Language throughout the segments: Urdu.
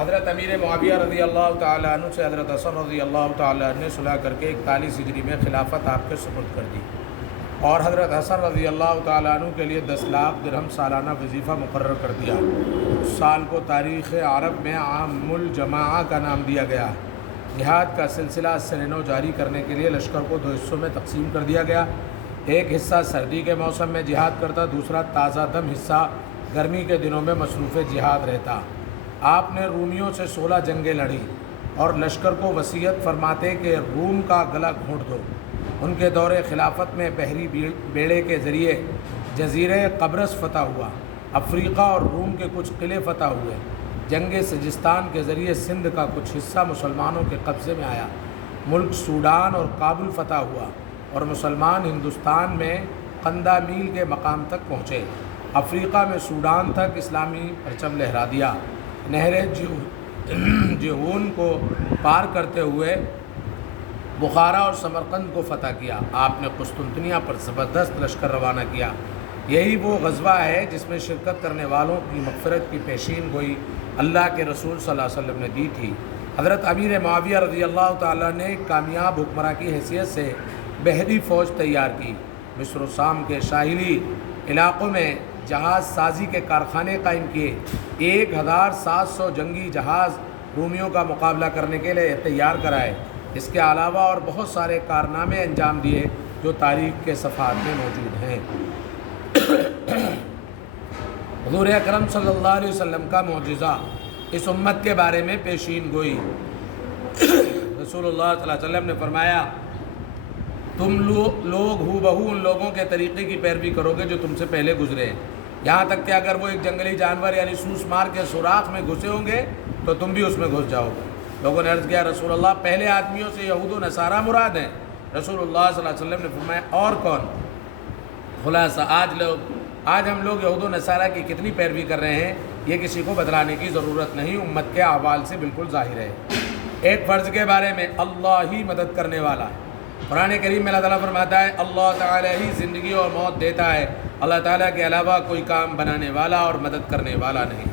حضرت امیر معاویہ رضی اللہ تعالیٰ عنہ سے حضرت حسن رضی اللہ تعالیٰ عنہ نے صلح کر کے 41 ہجری میں خلافت آپ کے سپرد کر دی، اور حضرت حسن رضی اللہ تعالیٰ عنہ کے لیے 10 لاکھ درہم سالانہ وظیفہ مقرر کر دیا۔ اس سال کو تاریخ عرب میں عام الجماعہ کا نام دیا گیا۔ جہاد کا سلسلہ سنینوں جاری کرنے کے لیے لشکر کو 2 حصوں میں تقسیم کر دیا گیا۔ ایک حصہ سردی کے موسم میں جہاد کرتا، دوسرا تازہ دم حصہ گرمی کے دنوں میں مصروف جہاد رہتا۔ آپ نے رومیوں سے 16 جنگیں لڑی اور لشکر کو وصیت فرماتے کہ روم کا گلا گھونٹ دو۔ ان کے دور خلافت میں بحری بیڑے کے ذریعے جزیرہ قبرص فتح ہوا، افریقہ اور روم کے کچھ قلعے فتح ہوئے۔ جنگ سجستان کے ذریعے سندھ کا کچھ حصہ مسلمانوں کے قبضے میں آیا۔ ملک سوڈان اور کابل فتح ہوا اور مسلمان ہندوستان میں قندہ میل کے مقام تک پہنچے۔ افریقہ میں سوڈان تک اسلامی پرچم لہرا دیا۔ نہر جہون کو پار کرتے ہوئے بخارا اور سمرقند کو فتح کیا۔ آپ نے قسطنطنیہ پر زبردست لشکر روانہ کیا۔ یہی وہ غزوہ ہے جس میں شرکت کرنے والوں کی مغفرت کی پیشین گوئی اللہ کے رسول صلی اللہ علیہ وسلم نے دی تھی۔ حضرت امیر معاویہ رضی اللہ تعالیٰ نے کامیاب حکمراں کی حیثیت سے بحری فوج تیار کی۔ مصر و شام کے ساحلی علاقوں میں جہاز سازی کے کارخانے قائم کیے۔ 1700 جنگی جہاز رومیوں کا مقابلہ کرنے کے لیے تیار کرائے۔ اس کے علاوہ اور بہت سارے کارنامے انجام دیے جو تاریخ کے صفحات میں موجود ہیں۔ حضور اکرم صلی اللہ علیہ وسلم کا معجزہ، اس امت کے بارے میں پیشین گوئی۔ رسول اللہ صلی اللہ علیہ وسلم نے فرمایا، تم لوگ ہو بہو ان لوگوں کے طریقے کی پیروی کرو گے جو تم سے پہلے گزرے ہیں، یہاں تک کہ اگر وہ ایک جنگلی جانور یعنی سوس مار کے سوراخ میں گھسے ہوں گے تو تم بھی اس میں گھس جاؤ گے۔ لوگوں نے عرض کیا، رسول اللہ پہلے آدمیوں سے یہود و نصارہ مراد ہیں؟ رسول اللہ صلی اللہ علیہ وسلم نے فرمایا، اور کون؟ خلاصہ آج ہم لوگ یہود و نصارہ کی کتنی پیروی کر رہے ہیں، یہ کسی کو بتلانے کی ضرورت نہیں، امت کے احوال سے بالکل ظاہر ہے۔ ایک فرض کے بارے میں، اللہ ہی مدد کرنے والا ہے۔ قرآن کریم میں اللہ تعالیٰ فرماتا ہے، اللہ تعالیٰ ہی زندگی اور موت دیتا ہے، اللہ تعالیٰ کے علاوہ کوئی کام بنانے والا اور مدد کرنے والا نہیں۔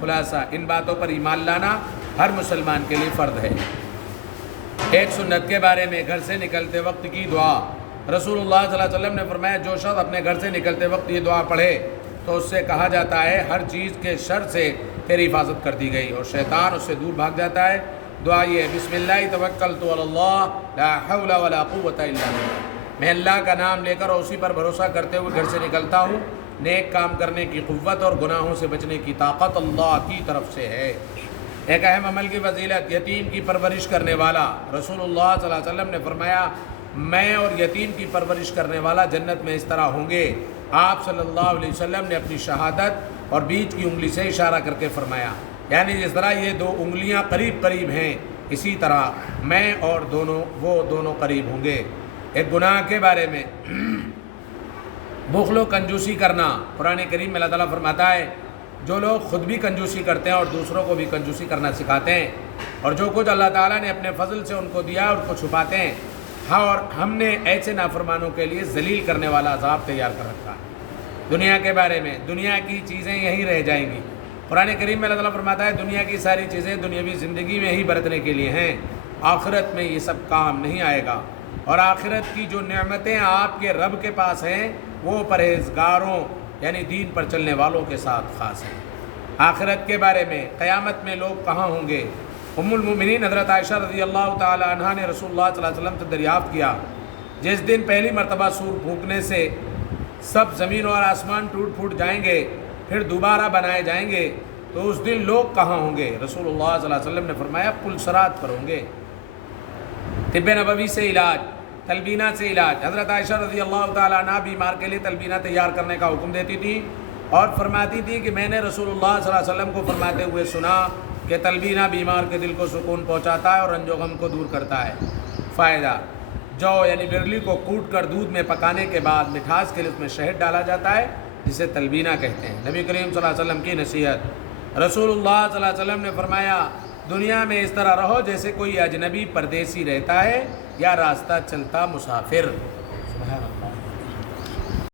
خلاصہ ان باتوں پر ایمان لانا ہر مسلمان کے لیے فرض ہے۔ ایک سنت کے بارے میں، گھر سے نکلتے وقت کی دعا۔ رسول اللہ صلی اللہ علیہ وسلم نے فرمایا، جو شخص اپنے گھر سے نکلتے وقت یہ دعا پڑھے تو اس سے کہا جاتا ہے ہر چیز کے شر سے تیری حفاظت کر دی گئی اور شیطان اس سے دور بھاگ جاتا ہے۔ دعا یہ ہے، بسم اللہ توکلت علی اللہ لا حول ولا قوت الا باللہ، میں اللہ کا نام لے کر اور اسی پر بھروسہ کرتے ہوئے گھر سے نکلتا ہوں، نیک کام کرنے کی قوت اور گناہوں سے بچنے کی طاقت اللہ کی طرف سے ہے۔ ایک اہم عمل کی فضیلت، یتیم کی پرورش کرنے والا۔ رسول اللہ صلی اللہ علیہ وسلم نے فرمایا، میں اور یتیم کی پرورش کرنے والا جنت میں اس طرح ہوں گے۔ آپ صلی اللہ علیہ وسلم نے اپنی شہادت اور بیچ کی انگلی سے اشارہ کر کے فرمایا، یعنی جس طرح یہ 2 انگلیاں قریب قریب ہیں، اسی طرح میں اور وہ دونوں قریب ہوں گے۔ ایک گناہ کے بارے میں، بخل و کنجوسی کرنا۔ قرآن کریم میں اللہ تعالیٰ فرماتا ہے، جو لوگ خود بھی کنجوسی کرتے ہیں اور دوسروں کو بھی کنجوسی کرنا سکھاتے ہیں، اور جو کچھ اللہ تعالیٰ نے اپنے فضل سے ان کو دیا اور کو چھپاتے ہیں، ہاں، اور ہم نے ایسے نافرمانوں کے لیے ذلیل کرنے والا عذاب تیار کر رکھا ہے۔ دنیا کے بارے میں، دنیا کی چیزیں یہیں رہ جائیں گی۔ قرآن کریم میں اللہ تعالیٰ فرماتا ہے، دنیا کی ساری چیزیں دنیاوی زندگی میں ہی برتنے کے لیے ہیں، آخرت میں یہ سب کام نہیں آئے گا، اور آخرت کی جو نعمتیں آپ کے رب کے پاس ہیں وہ پرہیزگاروں یعنی دین پر چلنے والوں کے ساتھ خاص ہیں۔ آخرت کے بارے میں، قیامت میں لوگ کہاں ہوں گے؟ ام المؤمنین حضرت عائشہ رضی اللہ تعالی عنہا نے رسول اللہ صلی اللہ علیہ وسلم سے دریافت کیا، جس دن پہلی مرتبہ سور پھونکنے سے سب زمین اور آسمان ٹوٹ پھوٹ جائیں گے، پھر دوبارہ بنائے جائیں گے، تو اس دن لوگ کہاں ہوں گے؟ رسول اللہ صلی اللہ علیہ وسلم نے فرمایا، پل صراط پر ہوں گے۔ طب نبوی سے علاج، تلبینہ سے علاج۔ حضرت عائشہ رضی اللہ تعالیٰ عنہ بیمار کے لیے تلبینہ تیار کرنے کا حکم دیتی تھی اور فرماتی تھی کہ میں نے رسول اللہ صلی اللہ علیہ وسلم کو فرماتے ہوئے سنا کہ تلبینہ بیمار کے دل کو سکون پہنچاتا ہے اور رنج و غم کو دور کرتا ہے۔ فائدہ، جو یعنی برلی کو کوٹ کر دودھ میں پکانے کے بعد مٹھاس کے لیے اس میں شہد ڈالا جاتا ہے، جسے تلبینہ کہتے ہیں۔ نبی کریم صلی اللہ علیہ وسلم کی نصیحت، رسول اللہ صلی اللہ علیہ وسلم نے فرمایا، دنیا میں اس طرح رہو جیسے کوئی اجنبی پردیسی رہتا ہے یا راستہ چلتا مسافر۔